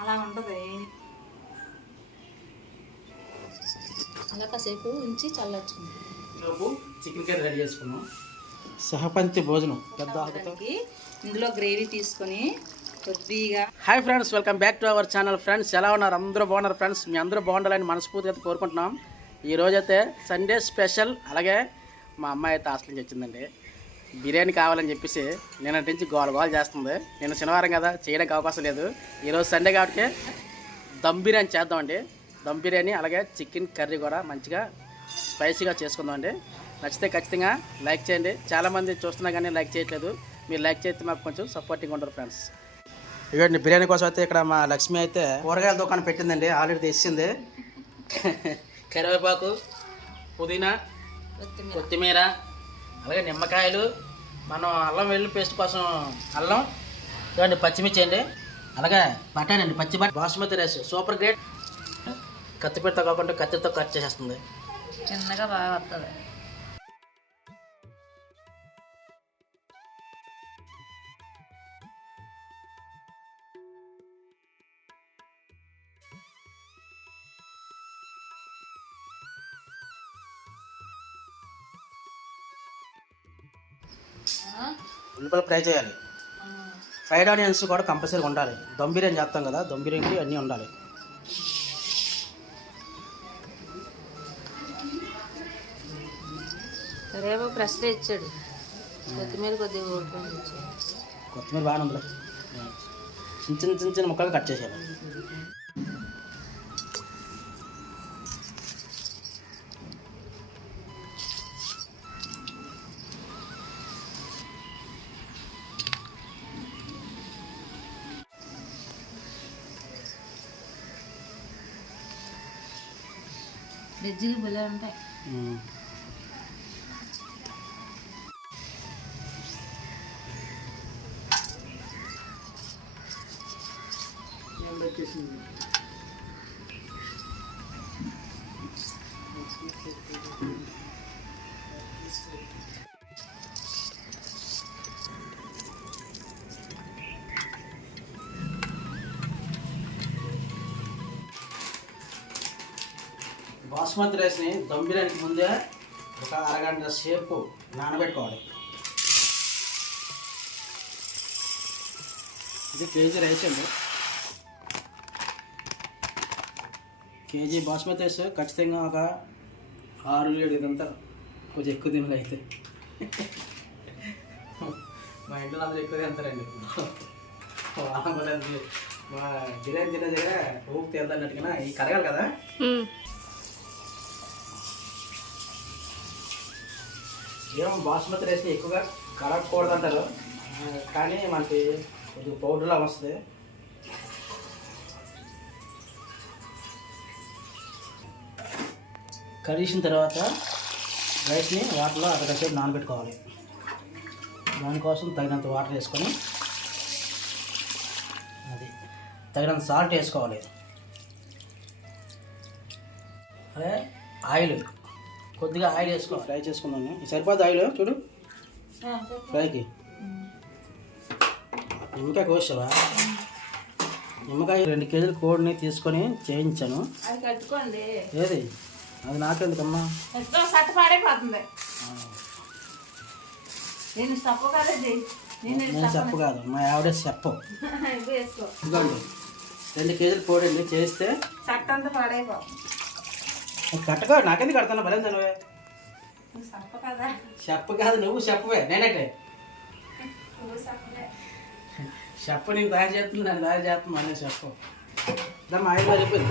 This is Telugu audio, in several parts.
అలా ఉంటుంది. అలా కాసేపు ఉంచి చల్లొచ్చుకుంది లోపు చికెన్ కర్రీ రెడీ చేసుకున్నాం సహపంక్తి భోజనం. పెద్ద ఇందులో గ్రేవీ తీసుకొని కొద్దిగా hi friends welcome back to our channel friends ఎలా ఉన్నారు? అందరూ బాగున్నారు ఫ్రెండ్స్ మీ అందరూ బాగుండాలని మనస్ఫూర్తిగా కోరుకుంటున్నాం. ఈ రోజైతే సండే స్పెషల్ అలాగే మా అమ్మాయి అయితే హాస్టల్ నుంచి వచ్చిందండి. బిర్యానీ కావాలని చెప్పేసి నిన్నటి నుంచి గోల గోల చేస్తుంది. నేను శనివారం కదా చేయడానికి అవకాశం లేదు. ఈరోజు సండే కాబట్టి దమ్ బిర్యానీ చేద్దామండి. దమ్ బిర్యానీ అలాగే చికెన్ కర్రీ కూడా మంచిగా స్పైసీగా చేసుకుందామండి. నచ్చితే ఖచ్చితంగా లైక్ చేయండి. చాలామంది చూస్తున్నా కానీ లైక్ చేయట్లేదు. మీరు లైక్ చేస్తే మాకు కొంచెం సపోర్టింగ్ ఉంటారు ఫ్రెండ్స్. ఇవ్వండి బిర్యానీ కోసం అయితే ఇక్కడ మా లక్ష్మి అయితే కూరగాయల దుకాణం పెట్టిందండి. ఆల్రెడీ తెచ్చింది. కరివేపాకు పుదీనా కొత్తిమీర. అలాగే నిమ్మకాయలు మనం అల్లం వెల్లుల్లి పేస్ట్ కోసం అల్లం ఇవ్వండి పచ్చిమిర్చి అండి అలాగే బఠానీ అండి పచ్చి బఠ బాస్మతి రైస్ సూపర్ గ్రేట్. కత్తిపీడతో కాకుండా కత్తితో కట్ చేసేస్తుంది. చిన్నగా బాగా వస్తుంది ఉల్లిపాయలు ఫ్రై చేయాలి. ఫ్రైడ్ ఆనియన్స్ కూడా కంపల్సరీగా ఉండాలి. దమ్ బిర్యానీ చేస్తాం కదా దమ్ బిర్యానీకి అన్నీ ఉండాలి. కరివేపాకు ఫ్రెష్గా ఇచ్చాడు. కొత్తిమీర కొద్దిగా కొత్తిమీర బాగానే ఉంది చిన్న చిన్న చిన్న చిన్న ముక్కలుగా కట్ చేసేయాలి. వెజ్జీలు భలే ఉంటాయి. బాస్మతి రైస్ని దమ్ బిర్యానీకి ముందే ఒక అరగంట సేపు నానబెట్టుకోవాలి. ఇది కేజీ రైస్ అండి. కేజీ బాస్మతి రైస్ ఖచ్చితంగా ఒక ఆరు ఏడు ఇదంతా కొంచెం ఎక్కువ తినలు అయితే. మా ఇంట్లో అందరూ ఎక్కువ తింటారండి. మా బిర్యానీ తినే దగ్గర ఊపు తేలుతున్నట్టుగా ఈ కరగాలి కదా? ఏమో బాస్మతి రైస్ని ఎక్కువగా కడగకూడదు అంటారు కానీ మనకి కొద్దిగా పౌడర్లా వస్తుంది. కడిగిన తర్వాత రైస్ని వాటర్లో అరగంట నానబెట్టుకోవాలి. దానికోసం తగినంత వాటర్ వేసుకొని అది తగినంత సాల్ట్ వేసుకోవాలి. అదే ఆయిల్ కొద్దిగా ఆయిల్ వేసుకో ఫ్రై చేసుకున్నాను సరిపోద్ది ఆయిల్ చూడు. ఫ్రైకి. నిమ్మకాయ కోసావా? నిమ్మకాయ రెండు కేజీల కోడిని తీసుకొని చేయించాను. ఏది? అది నాకెందుకమ్మా? ఎంతో సట్ట పాడైపోతుంది. నేను చెప్పు కాదు మా ఆవిడే చెప్పు ఇదిగోండి. రెండు కేజీల కోడి అండి. చేస్తే అది కట్టకో నాకెందుకు కడతాను బలం నువ్వే. చెప్పు కాదు. నువ్వు చెప్పవే నేనంటే చెప్పు నేను తయారు చేస్తుంది నన్ను తయారు చేస్తుంది అనే చెప్పు మా ఆయన చెప్పింది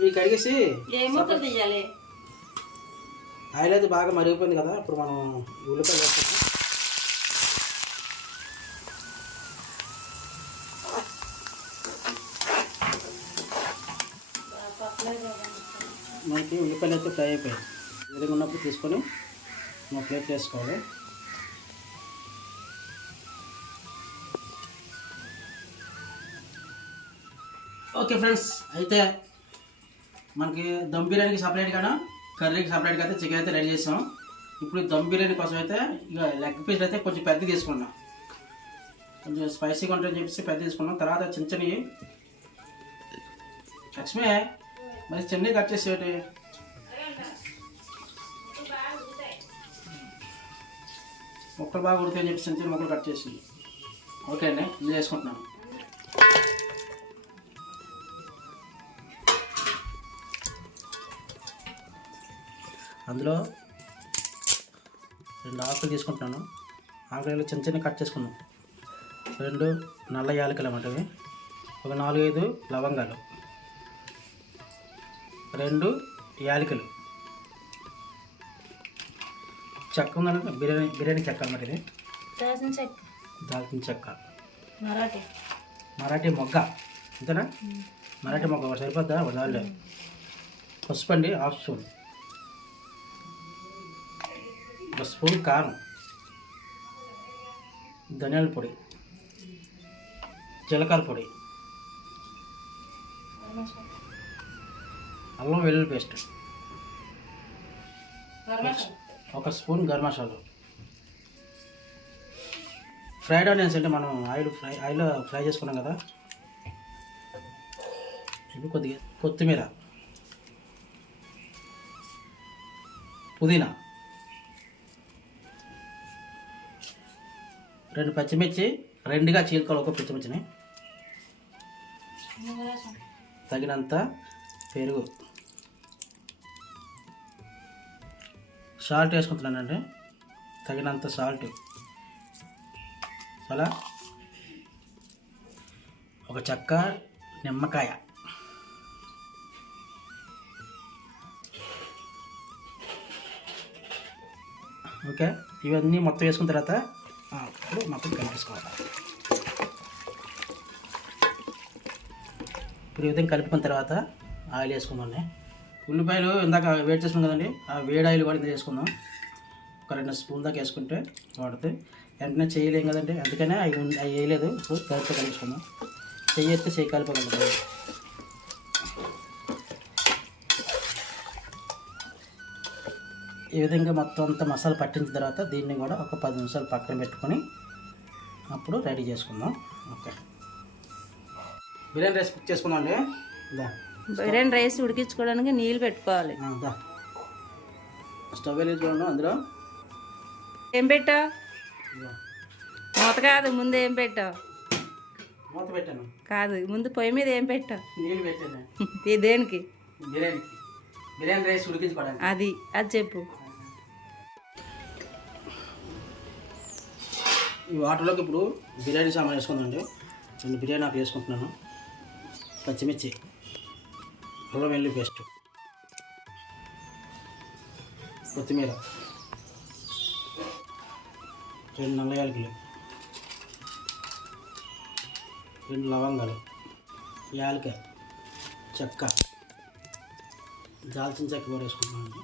ఈ కడిగేసి ఆయిల్ అయితే బాగా మరిగిపోయింది కదా ఇప్పుడు మనం ఉల్లిపాయ వేస్తాం. ఉల్లిపాయలు అయితే ఫ్రై అయిపోయాయి. వేడిగా ఉన్నప్పుడు తీసుకొని మా ప్లేట్ వేసుకోవాలి. ఓకే ఫ్రెండ్స్ అయితే మనకి దమ్ బిర్యానీకి సపరేట్గాను కర్రీకి సపరేట్గా అయితే చికెన్ అయితే రెడీ చేసాం. ఇప్పుడు దమ్ బిర్యానీ కోసం అయితే ఇక లెగ్ పీస్ అయితే కొంచెం పెద్ద తీసుకున్నాం కొంచెం స్పైసీగా ఉంటాయని చెప్పేసి పెద్ద తీసుకున్నాం తర్వాత చిన్న చిన్నవి. లక్ష్మి మరి చిన్నవి కట్ చేసేటి ముక్కలు బాగా ఉడతాయని చెప్పి చిన్న చిన్న మొక్కలు కట్ చేసింది ఓకే అండి ఇది చేసుకుంటున్నాను. అందులో రెండు ఆకులు తీసుకుంటున్నాను. ఆకులు చిన్న చిన్న కట్ చేసుకున్నాం రెండు నల్ల యాలకులు అన్నమాటవి ఒక నాలుగైదు లవంగాలు. రెండు యాలకులు. చెక్క ఉందన్నమాట. బిర్యానీ బిర్యానీ చెక్క అన్నమాట ఇది. దాల్చిన చెక్క. దాల్చిన చెక్క. మరాఠీ. మరాఠీ మొగ్గ. అంతేనా? మరాఠీ మొగ్గ సరిపోద్దా? దాళ్ళు పసుపు అండి హాఫ్ స్పూన్. ఒక స్పూన్ కారం. ధనియాల పొడి. జీలకర్ర పొడి. అల్లం వెల్లుల్లి పేస్ట్. ఒక spoon garam masala. Fried onions అంటే మనం ఆయిల్ ఫ్రై ఆయిల్లో ఫ్రై చేసుకున్నాం కదా. ఇప్పుడు కొద్దిగా కొత్తిమీర. పుదీనా. రెండు పచ్చిమిర్చి రెండుగా చీలుకోవాలి ఒక పచ్చిమిర్చిని. తగినంత పెరుగు. సాల్ట్ వేసుకుంటున్నానండి. తగినంత సాల్ట్. అలా ఒక చెక్క నిమ్మకాయ. ఓకే? ఇవన్నీ మొత్తం వేసుకున్న తర్వాత ఇప్పుడు మొత్తం కలిపేసుకోవాలి. ఇప్పుడు ఈ విధంగా కలుపుకున్న తర్వాత ఆయిల్ వేసుకుందాం ఉల్లిపాయలు ఇందాక వేడి చేసుకున్నాం కదండి ఆ వేడి ఆయిల్ కూడా ఇంత చేసుకుందాం ఒక రెండు స్పూన్ దాకా వేసుకుంటే వాడితే వెంటనే చేయలేం కదండి అందుకనే అవి అవి వేయలేదు ఇప్పుడు దాంతో కలుసుకుందాం చెయ్యి ఎత్తే చెయ్యి కలిపగలదు ఈ విధంగా మొత్తం అంతా మసాలా పట్టించిన తర్వాత దీన్ని కూడా ఒక పది నిమిషాలు పక్కన పెట్టుకొని అప్పుడు రెడీ చేసుకుందాం. ఓకే. బిర్యానీ రైస్ కుక్ చేసుకుందాం అండి బిర్యానీ రైస్ ఉడికించుకోవడానికి నీళ్ళు పెట్టుకోవాలి. స్టవ్ అందులో. ఏం పెట్టావు మూత కాదు ముందు ఏం పెట్టావు మూత పెట్టాను. కాదు ముందు పొయ్యి మీద ఏం పెట్టావు నీళ్ళు పెట్టాను. ఇది దేనికి? బిర్యానీ. బిర్యానీ రైస్ ఉడికించుకోవడానికి. అది అది చెప్పు. ఈ వాటర్లోకి ఇప్పుడు బిర్యానీ సామాన్ వేసుకుందండి నేను బిర్యానీ ఆకు వేసుకుంటున్నాను. పచ్చిమిర్చి. అల్లం వెల్లుల్లి పేస్ట్ కొత్తిమీర. రెండు నల్ల యాలకులు రెండు లవంగాలు. యాలక చెక్క. దాల్చిన చెక్క కూడా వేసుకుంటున్నాను.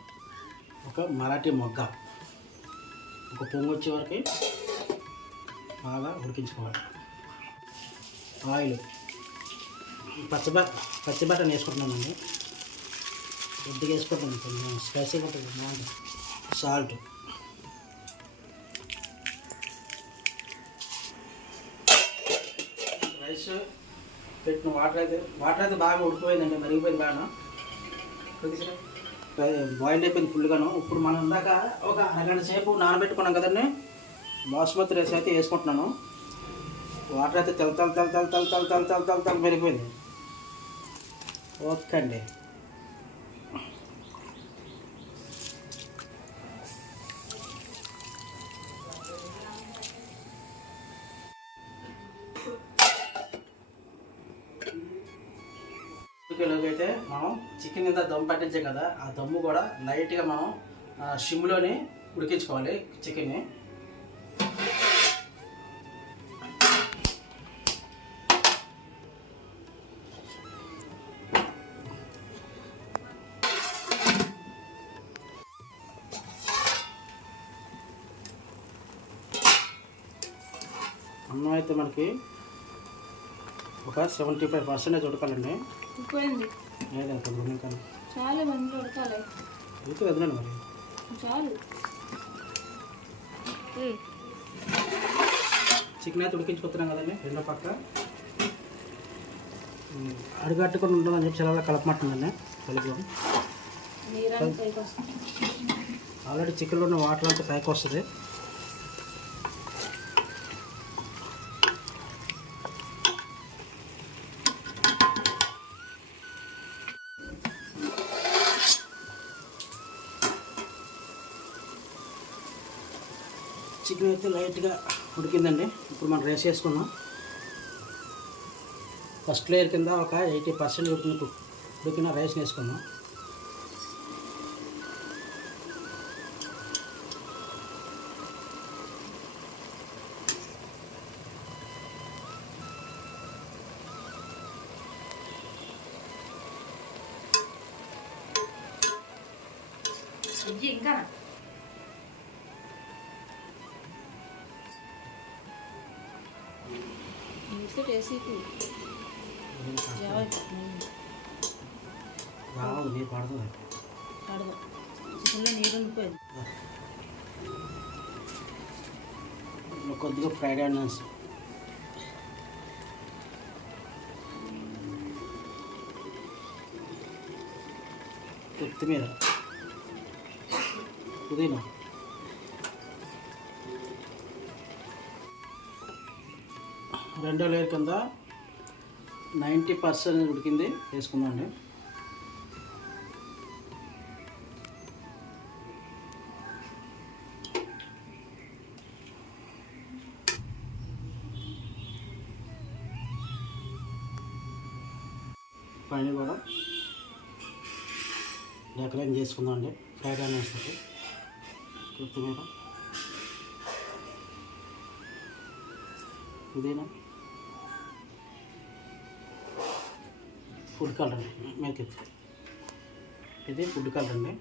ఒక మరాఠీ మొగ్గ. ఒక పొంగు వచ్చే వరకు బాగా ఉడికించుకోవాలి. ఆయిల్. పచ్చబట్ట పచ్చిబట్టను వేసుకుంటున్నానండి కొద్దిగా వేసుకుంటాను కొంచెం స్పైసీగా ఉంటుంది బాగుంటుంది సాల్ట్ రైస్ పెట్టిన వాటర్ అయితే వాటర్ అయితే బాగా ఉడికిపోయిందండి మరిగిపోయింది బాగా కొద్దిగా బాయిల్ అయిపోయింది ఫుల్గాను ఇప్పుడు మనం ఇందాక ఒక అరగంట సేపు నానబెట్టుకున్నాం కదండి బాస్మతి రైస్ అయితే వేసుకుంటున్నాను వాటర్ అయితే తెల్ల తెల్ల తెల్ల తెల్ల తెల్ల తెల్ల తెల్ల తెల్ల తెల్ల తెల్ల పెరిగిపోయింది ఓకే అండి. అయితే మనం చికెన్ ఇంత దమ్ పట్టించాం కదా ఆ దమ్ము కూడా లైట్గా మనం సిమ్లోనే ఉడికించుకోవాలి చికెన్ని. అన్నం అయితే మనకి ఒక సెవెంటీ ఫైవ్ పర్సెంటేజ్ ఉడకాలండి చాలు మంది ఉడకాలి. వదలండి మరి. చాలు. చికెన్ అయితే ఉడికించుకుంటున్నాం కదండి రెండో పక్క. అడుగట్టుకొని ఉంటుందని చెప్పి చాలా కలపమంటుందండి కలుపుదాం. ఆల్రెడీ చికెన్లో ఉన్న వాటర్ అంతా పైకి వస్తుంది. చికెన్ అయితే లైట్గా ఉడికిందండి. ఇప్పుడు మనం రైస్ వేసుకుందాం. ఫస్ట్ లేయర్ కింద ఒక ఎయిటీ పర్సెంట్ ఉడికిన ఉడికిన రైస్ వేసుకుందాం. రావు నీరు పడుతుంది కడదు చికెన్లో నీరు ఉండిపోయింది కొద్దిగా ఫ్రైడ్ ఆనియన్స్ కొత్తిమీర పుదీనా. రెండో లేయర్ కింద నైంటీ పర్సెంట్ ఉడికింది వేసుకుందాం అండి పైన కూడా డెకరేట్ చేసుకుందాం అండి ఫ్రైడ్ ఆనియన్స్ తోటి కొత్తిమీర. ఇదేనా? ఫుడ్ కలర్ మేక ఇది ఫుడ్ కలర్ అండి.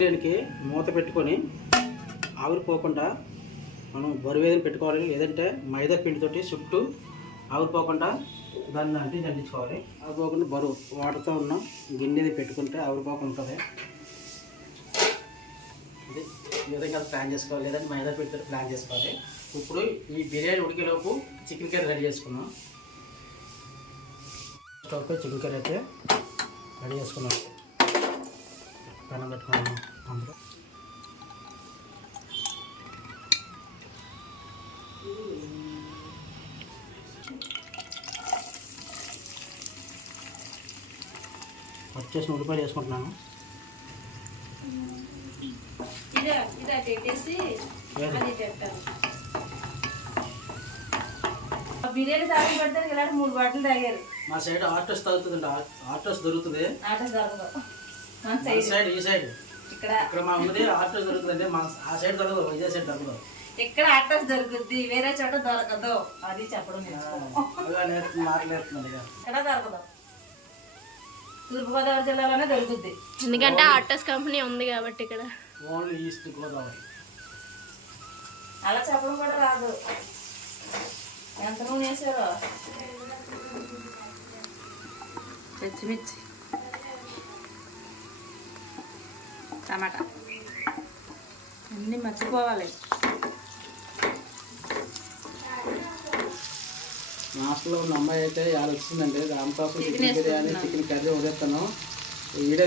దీనికి మూత పెట్టుకొని ఆవిరిపోకుండా మనం బరువేదని పెట్టుకోవాలి. లేదంటే మైదా పిండితోటి చుట్టూ ఆవిరిపోకుండా దాన్ని అంటే దండించుకోవాలి ఆవిరిపోకుండా బరువు వాటర్తో ఉన్న గిన్నెది పెట్టుకుంటే ఆవిరిపోకుండా ఉంటుంది. ఇది ఈ విధంగా ప్లాన్ చేసుకోవాలి లేదంటే మైదా పిండితో ప్లాన్ చేసుకోవాలి. ఇప్పుడు ఈ బిర్యానీ ఉడికేలోపు చికెన్ కర్రీ రెడీ చేసుకున్నాం స్టవ్ పై చికెన్ కర్రీ అయితే రెడీ చేసుకున్నాం. పెనం పెట్టుకున్నాము అందులో. వచ్చేసి ఉల్లిపాయలు వేసుకుంటున్నాను. పెట్టేసి ఏది? అది పెట్టాలి. ఆ బిర్యానీ తాగి పెడితే ఇలాంటి మూడు బాటిల్ తాగారు. మా సైడ్ ఆటోస్ తగ్గుతుందండి ఆటోస్ దొరుకుతుంది. ఆట దొరకదు. మన ఈ సైడ్. సైడ్ ఈ సైడ్. ఇక్కడ ఇక్కడ మా ఉంది ఆటోస్ దొరుకుతుందండి. మా ఆ సైడ్ దొరకదు ఇదే సైడ్ దొరకదు. ఇక్కడ ఆటోస్ దొరుకుద్ది వేరే చోట దొరకదు. అది చెప్పడం ఇక్కడ దొరకదు. తూర్పుగోదావరి జిల్లాలోనే దొరుకుద్ది. ఎందుకంటే ఆటోస్ కంపెనీ ఉంది కాబట్టి ఇక్కడ. Only east Godavari. అలా చెప్పడం కూడా రాదు. ఎంత నూనె వేసారో. పచ్చిమిర్చి. టమాటా. అన్నీ మర్చిపోవాలి. మా హాస్టల్లో ఉన్న అమ్మాయి అయితే యాడ వచ్చిందండి. రామకాసు chicken chicken biryani. Chicken curry వదిలేస్తాను వీడియో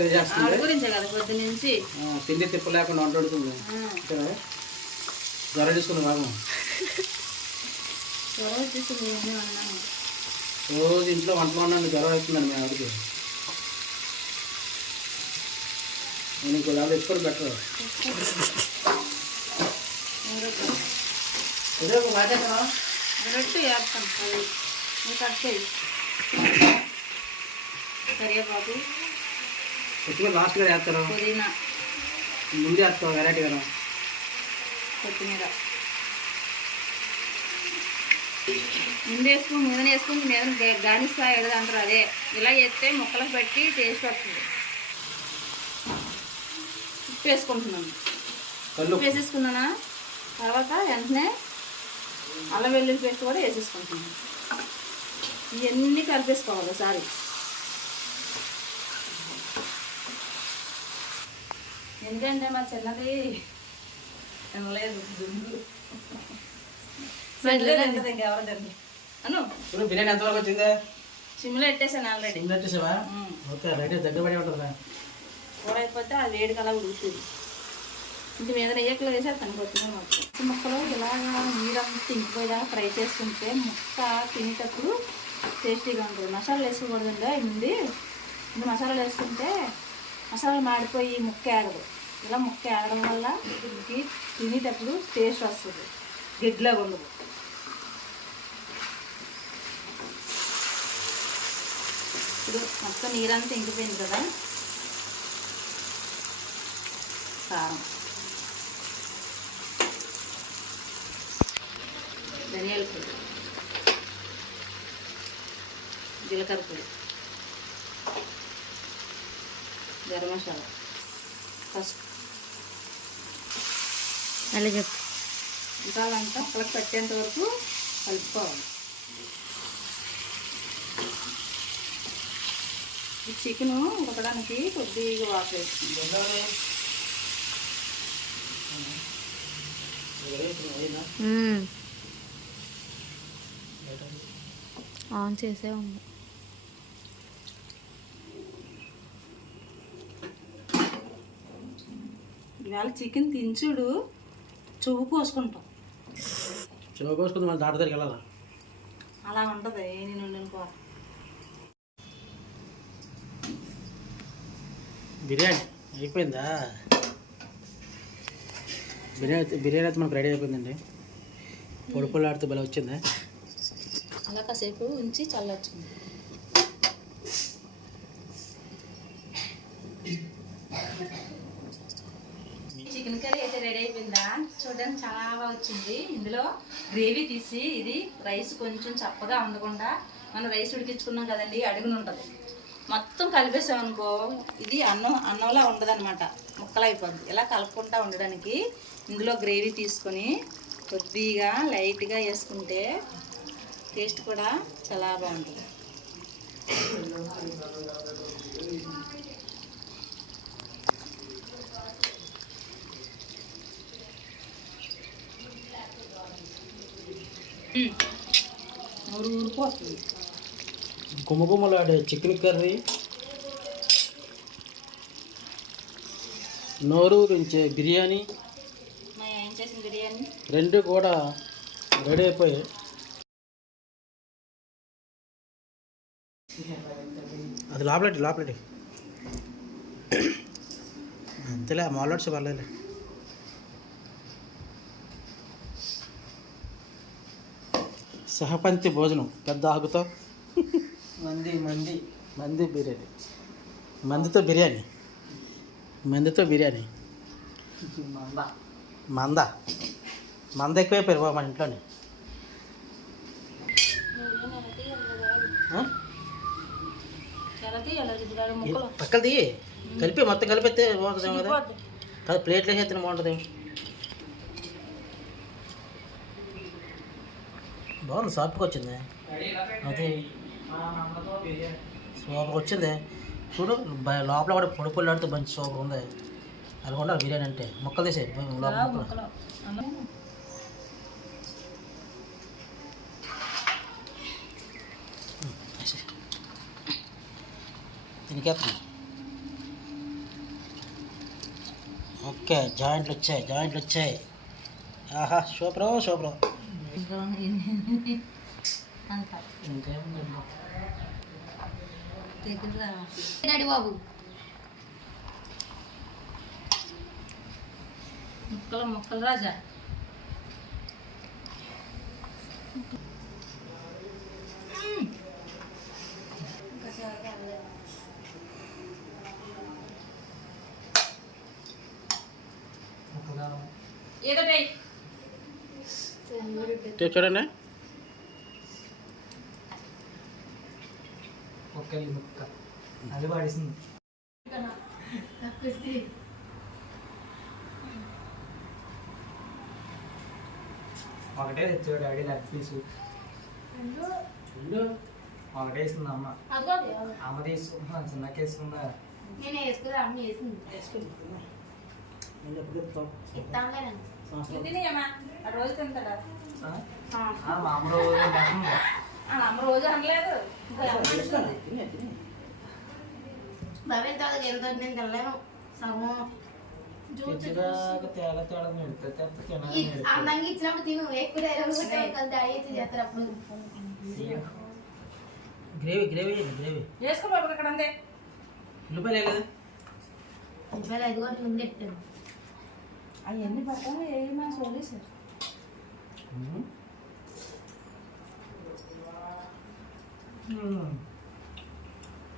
గురించే కదా పొద్దు నుంచి. ఆ, తిండి తిప్పు లేకుండా వంట జ్వరం తీసుకుంది బాబు. రోజు ఇంట్లో వంటలో ఉన్నాను జ్వరం అవుతుందండి మీ ఆవిడకి. నేను ఇంకో దాంట్లో ఎక్కువ బెటర్ ఇదే ఒక? రొట్టు అది. నువ్వు కరివేపాకు ఎక్కువ లాస్ట్గా వేస్తారు పుదీనా. ముందే వేస్తావు? వెరైటీ కదా. కొత్తిమీర. ముందు వేసుకుని ముందు వేసుకుని మీద గార్నిష్ ఏదో అంటారు అదే. ఇలా చేస్తే ముక్కలకు పెట్టి టేస్ట్ వస్తుంది. ఉప్పు వేసుకుంటున్నాను. ఉప్పు వేసేసుకున్నానా? తర్వాత వెంటనే అల్లం వెల్లుల్లి పేస్ట్ కూడా వేసేసుకుంటున్నాను. ఇవన్నీ కలిపేసుకోవాలి ఒకసారి. ఎందుకంటే మా చిన్నది తినలేదు దుమ్ము తినలేదు తింటది ఇంకెవరు అను? ఇప్పుడు బిర్యానీ ఎంతవరకు వచ్చిందే? సిమ్లో పెట్టేసాను ఆల్రెడీ పెట్టేసావా ఓకే రెడీ దగ్గర పడి ఉంటుందా కూర అయిపోతే అది వేడికి అలా ఉడుకుతుంది. ఇంటి మీద నెయ్యకులు వేసారు కనపడుతుంది మొత్తం ముక్కలు ఇలాగా నీరంతా ఇంకిపోయేలాగా ఫ్రై చేసుకుంటే ముక్క తినేటప్పుడు టేస్టీగా ఉంటుంది. మసాలాలు వేసుకోకూడదండి ముందు ముందు మసాలాలు వేసుకుంటే మసాలాలు మాడిపోయి ముక్క ఆగదు ఇలా ముక్క ఆగడం వల్ల ఇది తినేటప్పుడు టేస్ట్ వస్తుంది. గిడ్లా ఉండదు. ఇప్పుడు మొత్తం నీరంతా ఇంకిపోయింది కదా? కారం. ధనియాల పొడి. జీలకర్ర పొడి. గరం మసాలా. పసుపు అలా చెప్పు ఇవాళంతా ముక్కలకు పట్టేంత వరకు కలుపుకోవాలి. ఈ చికెను ఉడకడానికి కొద్దిగా వాటర్ వేస్తుంది ఆన్ చేసే ఉంది. ఇవాళ చికెన్ తించుడు చెవు కోసుకుంటాం. చూకోసుకుంది మళ్ళీ దాట దగ్గరికి వెళ్ళాలా? అలా ఉంటుంది నేను వండిన కూర బిర్యానీ అయిపోయిందా? బిర్యానీ బిర్యానీ అయితే మనకు రెడీ అయిపోయిందండి. పొడి పొడి ఆడితే భలే వచ్చిందా. అలా కాసేపు ఉంచి చల్లొచ్చుకుంది చికెన్ కర్రీ అయితే రెడీ అయిపోయిందా? చూడడానికి చాలా బాగా వచ్చింది. ఇందులో గ్రేవీ తీసి ఇది రైస్ కొంచెం చప్పగా ఉండకుండా మనం రైస్ ఉడికించుకున్నాం కదండి అడుగును ఉంటుంది. మొత్తం కలిపేసామనుకో ఇది అన్నం అన్నంలా ఉండదనమాట ముక్కలు అయిపోద్ది. ఇలా కలుపుకుంటా ఉండడానికి ఇందులో గ్రేవీ తీసుకొని కొద్దిగా లైట్గా వేసుకుంటే టేస్ట్ కూడా చాలా బాగుంటుంది. ఊరిపోతుంది గుమ్మ గుమ్మలు ఆడే చికెన్ కర్రీ. నోరు రుంచే బిర్యానీ. మా ఏం చేసిన బిర్యానీ. రెండు కూడా రెడీ అయిపోయి అది లోపలటి లోపలటి అంతేలే మాట్లాడితే పర్లేదు సహపంక్తి భోజనం. పెద్ద ఆకుతో మంది మంది. మంది బిర్యానీ. మందితో బిర్యానీ. మందితో బిర్యానీ. మంద. మంద. మంద ఎక్కువైపోయారు బాబు మన ఇంట్లోని. ముక్కలు పక్కలది కలిపి మొత్తం కలిపితే బాగుంటుంది కదా. కాదు ప్లేట్లు వేసేస్తే బాగుంటుంది బాగుంది సాఫ్ట్గా వచ్చింది. అది. సూపర్ వచ్చింది. చూడు లోపల కూడా పొడి పొడి మంచి సూపర్ ఉంది. అది కూడా బిర్యానీ అంటే. ముక్కలు తీసే లోపల తినికేస్తాను ఓకే జాయింట్లు వచ్చాయి జాయింట్లు వచ్చాయి. ఆహా సూపర్ సూపర్ అంత బాబు ముక్కలు ముక్కలు రాజా ఏదో టేస్ట్ చూడండి అది పడేసింది ఒకటే తెచ్చాడు డాడీ లెగ్ పీసు. ఒకటే వేసింది అమ్మ. అమ్మ తీసుకుంటున్నా చిన్నకి వేసుకుందా? నేను వేసుకున్నా అమ్మ వేసింది. ఇస్తాంలే నేను ఇది తినేయమ్మా ఆ రోజు తింటాడా ఆ? ఆ. ఆ, మా అమ్మ రోజు లేకుండా ఆ, అమ్మ రోజు అనలేదు బాబాయ్ తర్వాత ఎంత నేను తినలేను సగం అందంగా ఇచ్చినప్పుడు తిను ఎక్కువ చేస్తారు అప్పుడు గ్రేవీ గ్రేవీ గ్రేవీ వేసుకో బాబు ఇక్కడ అంతే ఉల్లిపాయలు లేదు ఇంట్లో ఐదు గంటలు ముందు పెట్టాను అవన్నీ పక్కన ఏమా సోలేసారు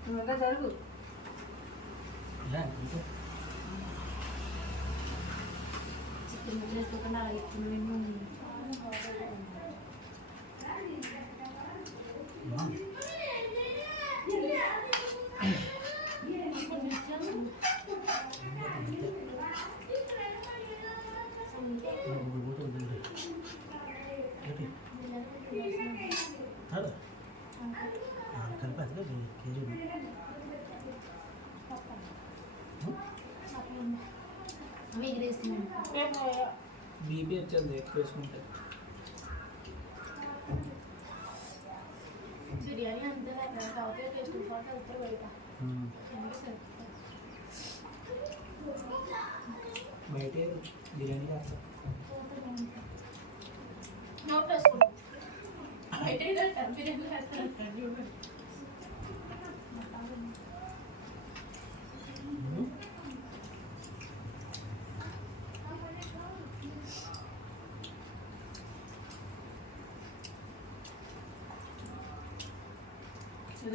నువ్వు జరుగు చికెన్ ముక్కలు వేసుకోకుండా అలా ఇస్తున్నాను బీపీ వచ్చేది ఎక్కువ వేసుకుంటే బిర్యానీ అంతే కాకపోతే టేస్ట్ పాటు అవుతే బయట బయట బిర్యానీ చేస్తా నోట్ వేసుకోండి బయట బిర్యానీ వేస్తాను ఉండిపోయి మంది మంది